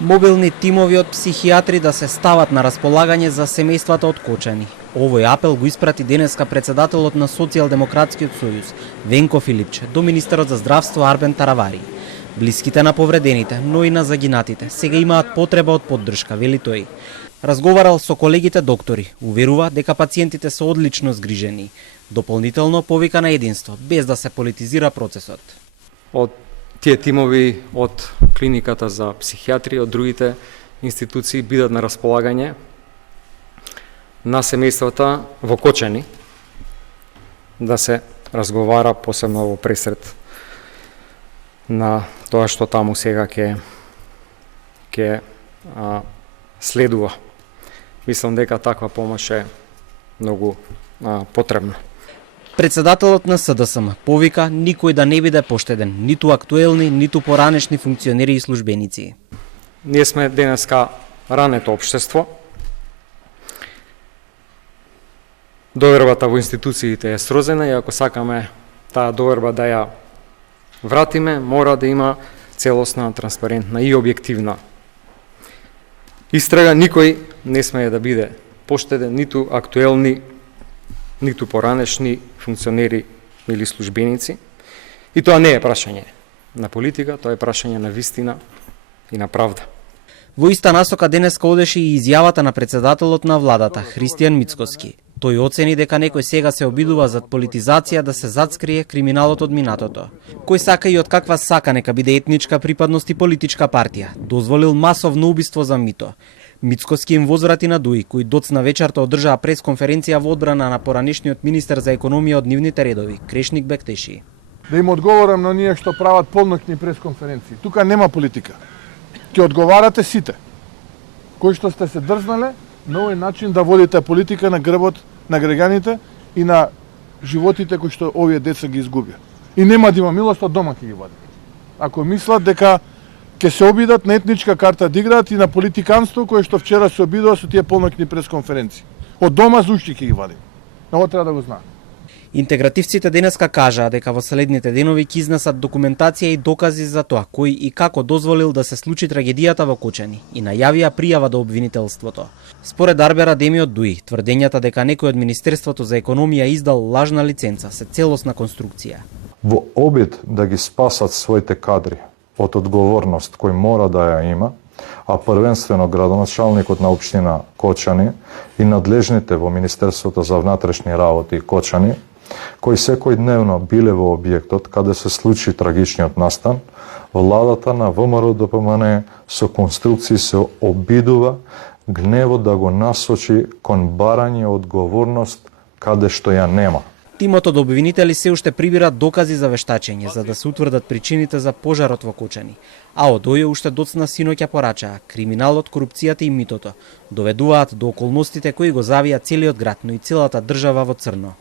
Мобилни тимови од психијатри да се стават на располагање за семејствата од Кочани. Овој апел го испрати денеска председателот на Социјалдемократскиот сојуз, Венко Филипче, до министерот за здравство Арбен Таравари. Блиските на повредените, но и на загинатите, сега имаат потреба од поддршка, вели тој. Разговарал со колегите доктори, уверува дека пациентите се одлично згрижени. Дополнително повика на единство, без да се политизира процесот. Од тие тимови од клиниката за психијатри, од другите институции бидат на располагање на семејствата во Кочани, да се разговара посебно во пресред на тоа што таму сега ќе следува. Мислам дека таква помош е многу потребна. Председателот на СДСМ повика никој да не биде поштеден, ниту актуелни, ниту поранешни функционери и службеници. Ние сме денеска рането општество. Довербата во институциите е срозена и ако сакаме таа доверба да ја вратиме, мора да има целосна, транспарентна и објективна истрага. Никој не смее да биде поштеден, ниту актуелни, ниту поранешни функционери или службеници. И тоа не е прашање на политика, тоа е прашање на вистина и на правда. Во иста насока денеска одеше и изјавата на председателот на владата, Христијан Мицкоски. Тој оцени дека некој сега се обидува зад политизација да се зацкрие криминалот од минатото. Кој сака и од каква сака нека биде етничка припадност и политичка партија, дозволил масовно убиство за мито. Мицкоски им возврати на Дуи, кој доцна вечерта одржаа пресконференција во одбрана на поранешниот министер за економија од нивните редови, Крешник Бектеши. Да им одговорам на оние што прават полноќни пресконференции. Тука нема политика. Ќе одговарате сите, кои што сте се дрзнале на овој начин да водите политика на грбот на граѓаните и на животите кои што овие деца ги изгубија. И нема да има милост, од дома ќе ги вади. Ако мислат дека ќе се обидат на етничка карта да играат и на политиканство кое што вчера се обидува со тие полноќни пресконференции. Од дома за ушти ќе ги вади. Но ова треба да го знаат. Интегративците денеска кажаа дека во следните денови ќе изнесат документација и докази за тоа кој и како дозволил да се случи трагедијата во Кочани и најавија пријава до обвинителството. Според Арбер Адеми од Дуи, тврдењата дека некој од Министерството за економија издал лажна лиценца се целосна конструкција. Во обид да ги спасат своите кадри од одговорност кој мора да ја има, а првенствено градоначалникот на општина Кочани и надлежните во Министерството за внатрешни работи Кочани, кои секојдневно биле во објектот каде се случи трагичниот настан, владата на ВМРО ДПМН со конструкции се обидува гневот да го насочи кон барање одговорност каде што ја нема. Тимот од обвинители се уште прибират докази за вештачење за да се утврдат причините за пожарот во Кочани. А од ој уште доцна синоќа порачаа криминалот, корупцијата и митото доведуваат до околностите кои го завија целиот град, но и целата држава во црно.